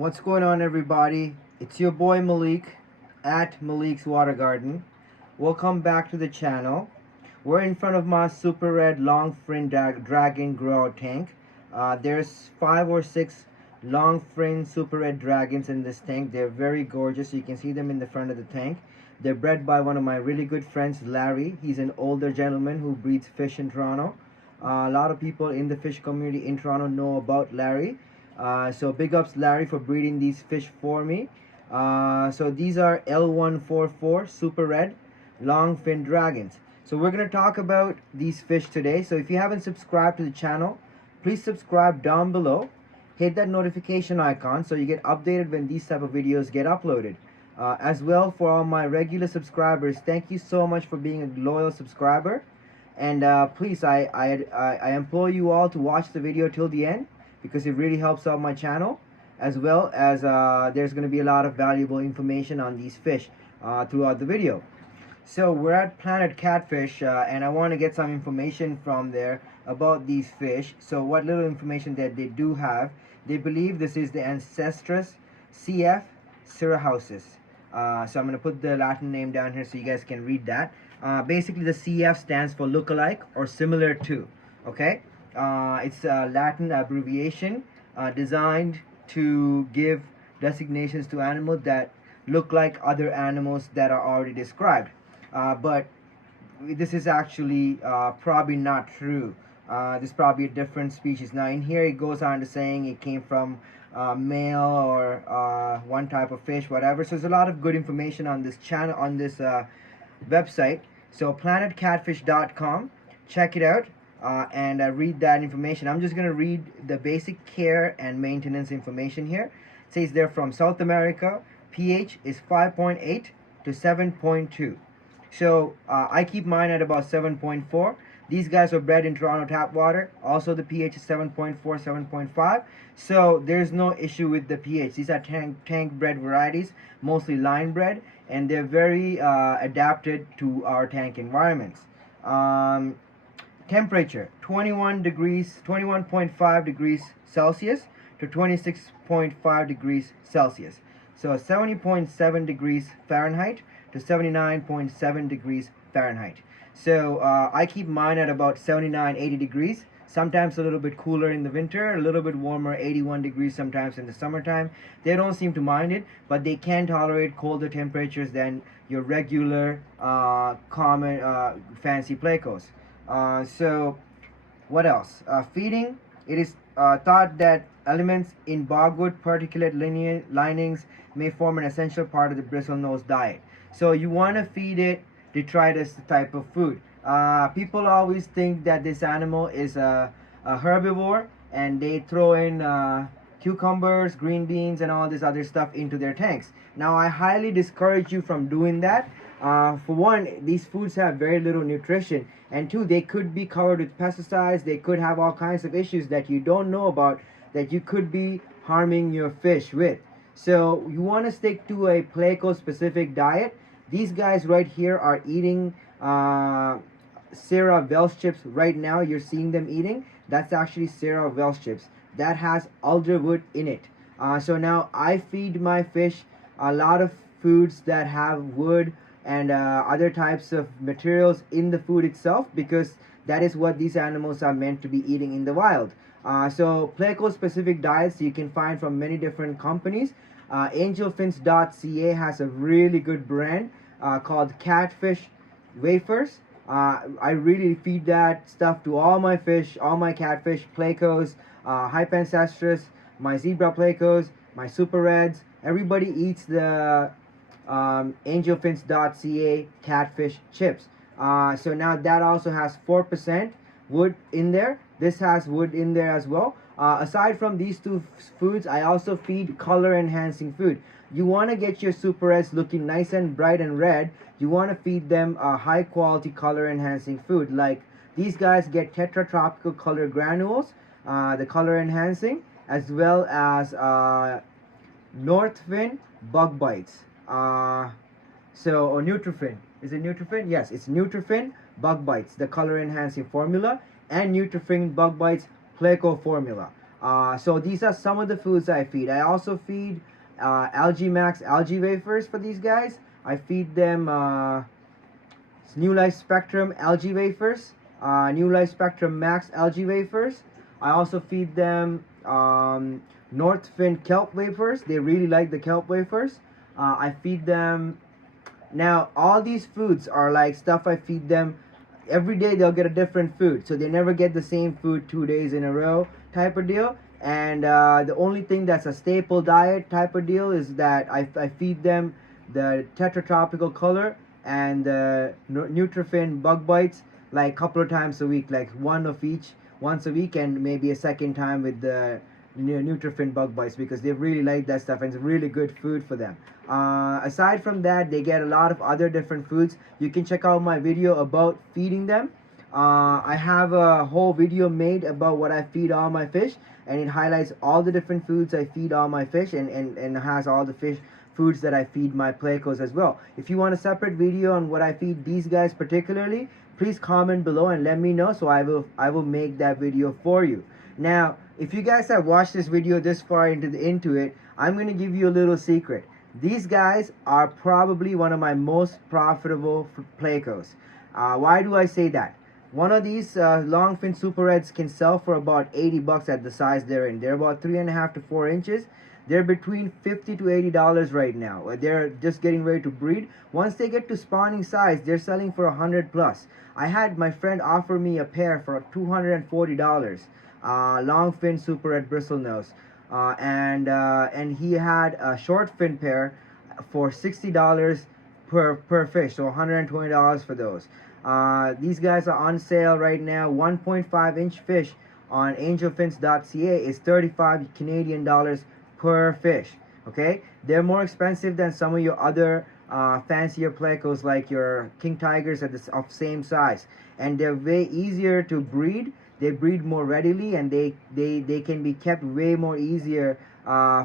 What's going on, everybody? It's your boy Malik at Malik's Water Garden. Welcome back to the channel. We're in front of my super red long fin dragon grow tank. There's 5 or 6 long fin super red dragons in this tank. They're very gorgeous. You can see them in the front of the tank. They're bred by one of my really good friends, Larry. He's an older gentleman who breeds fish in Toronto. A lot of people in the fish community in Toronto know about Larry. So big ups Larry for breeding these fish for me. So these are L144 super red long fin dragons. So we're going to talk about these fish today. So if you haven't subscribed to the channel, please subscribe down below. Hit that notification icon so you get updated when these type of videos get uploaded. As well, for all my regular subscribers, thank you so much for being a loyal subscriber. And please, I implore you all to watch the video till the end, because it really helps out my channel, as well as there's going to be a lot of valuable information on these fish throughout the video. So we're at Planet Catfish, and I want to get some information from there about these fish. So what little information that they do have, they believe this is the ancestress CF cirrhosis. So I'm going to put the Latin name down here so you guys can read that. Basically, the CF stands for look-alike or similar to. Okay, it's a Latin abbreviation designed to give designations to animals that look like other animals that are already described. But this is actually probably not true. This is probably a different species. Now in here it goes on to saying it came from male or one type of fish, whatever. So there's a lot of good information on this channel, on this website. So planetcatfish.com, check it out and read that information. I'm just going to read the basic care and maintenance information here. It says they're from South America. pH is 5.8 to 7.2. So I keep mine at about 7.4. These guys are bred in Toronto tap water. Also the pH is 7.4, 7.5. So there's no issue with the pH. These are tank bred varieties, mostly line bred, and they're very adapted to our tank environments. Temperature 21.5 degrees Celsius to 26.5 degrees Celsius. So 70.7 degrees Fahrenheit to 79.7 degrees Fahrenheit. So I keep mine at about 79-80 degrees, sometimes a little bit cooler in the winter, a little bit warmer, 81 degrees sometimes in the summertime. They don't seem to mind it, but they can tolerate colder temperatures than your regular common fancy Plecos. So what else? Feeding, it is thought that elements in bogwood particulate linings may form an essential part of the bristlenose diet. So you want to feed it detritus type of food. People always think that this animal is a herbivore, and they throw in cucumbers, green beans, and all this other stuff into their tanks. Now I highly discourage you from doing that. For one, these foods have very little nutrition, and two, they could be covered with pesticides. They could have all kinds of issues that you don't know about, that you could be harming your fish with. So you want to stick to a Pleco specific diet. These guys right here are eating Sarah Welsh chips right now. You're seeing them eating. That's actually Sarah Welsh chips. That has alderwood in it. So now I feed my fish a lot of foods that have wood and other types of materials in the food itself, because that is what these animals are meant to be eating in the wild. So Pleco specific diets you can find from many different companies. Angelfins.ca has a really good brand called Catfish wafers. I really feed that stuff to all my fish, all my catfish, Plecos, Hypancestris, my zebra Plecos, my super reds. Everybody eats the Angelfins.ca catfish chips. So now that also has 4% wood in there. This has wood in there as well. Aside from these two foods, I also feed color enhancing food. You want to get your super reds looking nice and bright and red. You want to feed them high quality color enhancing food. Like these guys get Tetra Tropical color granules, the color enhancing, as well as Northfin bug bites. Or Nutrifin. Is it Nutrifin? Yes, it's Nutrifin bug bites, the color enhancing formula, and Nutrifin bug bites Pleco formula. So these are some of the foods I feed. I also feed Algae Max algae wafers for these guys. I feed them New Life Spectrum algae wafers, New Life Spectrum Max algae wafers. I also feed them Northfin kelp wafers. They really like the kelp wafers. I feed them. Now all these foods are like stuff I feed them every day. They'll get a different food, so they never get the same food 2 days in a row type of deal. And the only thing that's a staple diet type of deal is that I feed them the tetratropical color and the Nutrifin bug bites like a couple of times a week, like one of each once a week, and maybe a second time with the Nutrifin bug bites, because they really like that stuff and it's really good food for them. Aside from that, they get a lot of other different foods. You can check out my video about feeding them. I have a whole video made about what I feed all my fish, and it highlights all the different foods I feed all my fish, and has all the fish foods that I feed my Plecos as well. If you want a separate video on what I feed these guys particularly, please comment below and let me know, so I will make that video for you. Now, if you guys have watched this video this far into it, I'm going to give you a little secret. These guys are probably one of my most profitable Plecos. Why do I say that? One of these longfin super reds can sell for about 80 bucks at the size they're in. They're about 3.5 to 4 inches. They're between $50 to $80 right now. They're just getting ready to breed. Once they get to spawning size, they're selling for 100 plus. I had my friend offer me a pair for $240. Longfin super red bristlenose. And he had a short fin pair for $60 per fish, so $120 for those. These guys are on sale right now. 1.5 inch fish on angelfins.ca is 35 Canadian dollars per fish. Okay, they're more expensive than some of your other fancier Plecos, like your king tigers of same size, and they're way easier to breed. They breed more readily, and they can be kept way more easier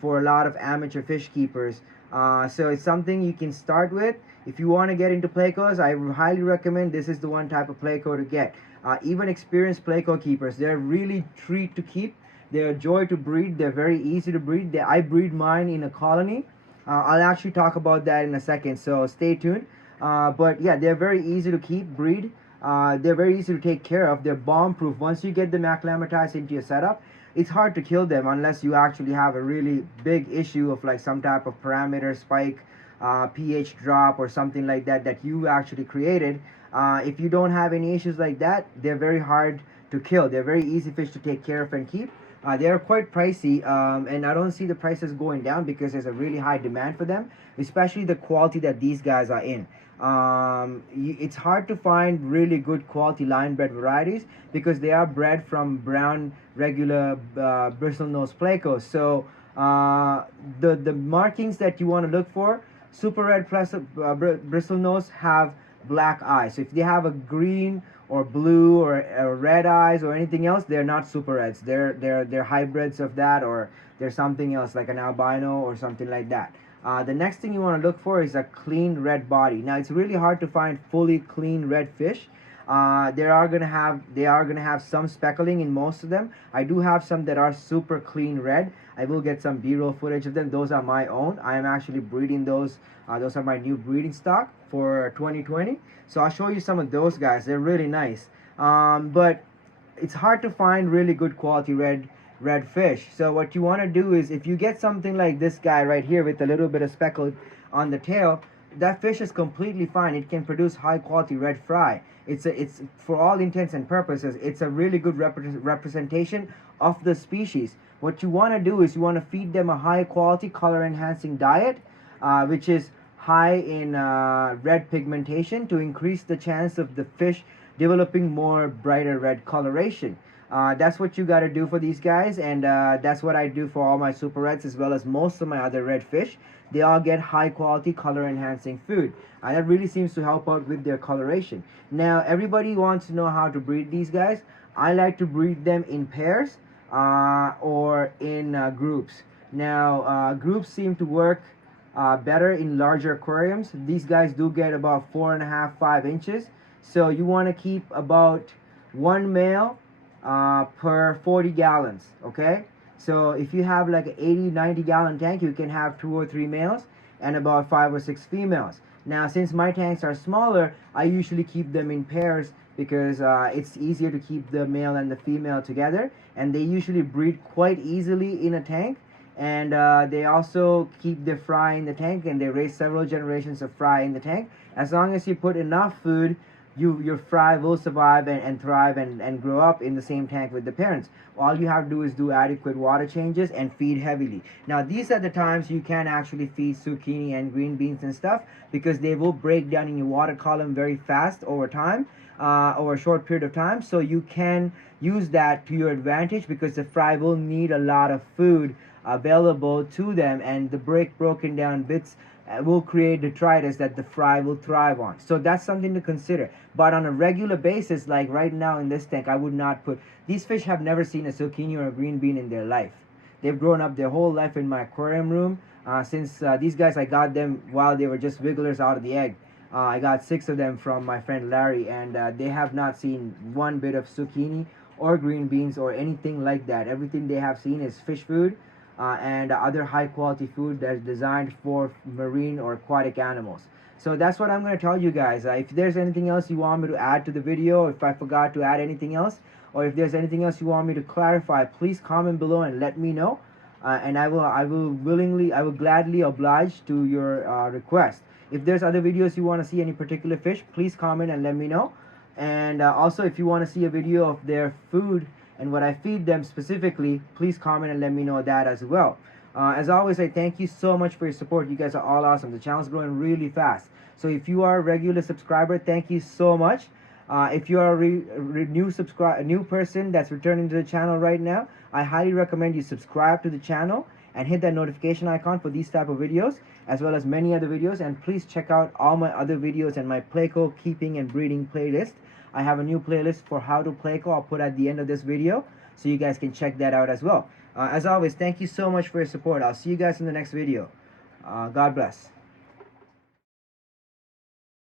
for a lot of amateur fish keepers. So it's something you can start with. If you want to get into Plecos, I highly recommend this is the one type of Pleco to get. Even experienced Pleco keepers, they're really treat to keep. They're a joy to breed. They're very easy to breed. I breed mine in a colony. I'll actually talk about that in a second, so stay tuned. But yeah, they're very easy to keep, breed. They're very easy to take care of. They're bomb proof. Once you get them acclimatized into your setup, it's hard to kill them unless you actually have a really big issue of like some type of parameter spike, pH drop or something like that that you actually created. If you don't have any issues like that, they're very hard to kill. They're very easy fish to take care of and keep. They're quite pricey, and I don't see the prices going down because there's a really high demand for them, especially the quality that these guys are in. It's hard to find really good quality line bred varieties because they are bred from brown regular bristlenose Plecos. So the markings that you want to look for, super red plus bristlenose have black eyes. So if they have a green or blue or red eyes or anything else, they're not super reds. They're hybrids of that, or they're something else like an albino or something like that. The next thing you want to look for is a clean red body. Now it's really hard to find fully clean red fish. They are gonna have some speckling in most of them. I do have some that are super clean red. I will get some B-roll footage of them. Those are my own. I am actually breeding those. Those are my new breeding stock for 2020. So I'll show you some of those guys. They're really nice. But it's hard to find really good quality red fish. So what you want to do is, if you get something like this guy right here with a little bit of speckle on the tail, that fish is completely fine. It can produce high quality red fry. It's for all intents and purposes, it's a really good representation of the species. What you want to do is you want to feed them a high quality color enhancing diet, which is high in red pigmentation, to increase the chance of the fish developing more brighter red coloration. That's what you got to do for these guys, and that's what I do for all my super reds as well as most of my other red fish. They all get high quality color enhancing food. That really seems to help out with their coloration. Now everybody wants to know how to breed these guys. I like to breed them in pairs or in groups. Now groups seem to work better in larger aquariums. These guys do get about 4.5, 5 inches. So you want to keep about one male per 40 gallons, okay? So if you have like an 80-90 gallon tank, you can have 2 or 3 males and about 5 or 6 females. Now since my tanks are smaller, I usually keep them in pairs because it's easier to keep the male and the female together, and they usually breed quite easily in a tank. And they also keep their fry in the tank, and they raise several generations of fry in the tank. As long as you put enough food, your fry will survive and thrive and grow up in the same tank with the parents. All you have to do is do adequate water changes and feed heavily. Now these are the times you can actually feed zucchini and green beans and stuff, because they will break down in your water column very fast over time, over a short period of time. So you can use that to your advantage, because the fry will need a lot of food available to them, and the broken down bits will create detritus that the fry will thrive on. So that's something to consider. But on a regular basis, like right now in this tank, I would not put... These fish have never seen a zucchini or a green bean in their life. They've grown up their whole life in my aquarium room. Since these guys, I got them while they were just wigglers out of the egg. I got 6 of them from my friend Larry, and they have not seen one bit of zucchini or green beans or anything like that. Everything they have seen is fish food, and other high quality food that's designed for marine or aquatic animals. So that's what I'm going to tell you guys. If there's anything else you want me to add to the video, if I forgot to add anything else, or if there's anything else you want me to clarify, please comment below and let me know. And I will gladly oblige to your request. If there's other videos you want to see any particular fish, please comment and let me know. And also, if you want to see a video of their food and what I feed them specifically, please comment and let me know that as well. As always, I thank you so much for your support. You guys are all awesome. The channel's growing really fast. So if you are a regular subscriber, thank you so much. If you are a new person that's returning to the channel right now, I highly recommend you subscribe to the channel and hit that notification icon for these type of videos, as well as many other videos. And please check out all my other videos and my Pleco keeping and breeding playlist. I have a new playlist for how to Pleco. I'll put at the end of this video, so you guys can check that out as well. As always, thank you so much for your support. I'll see you guys in the next video. God bless.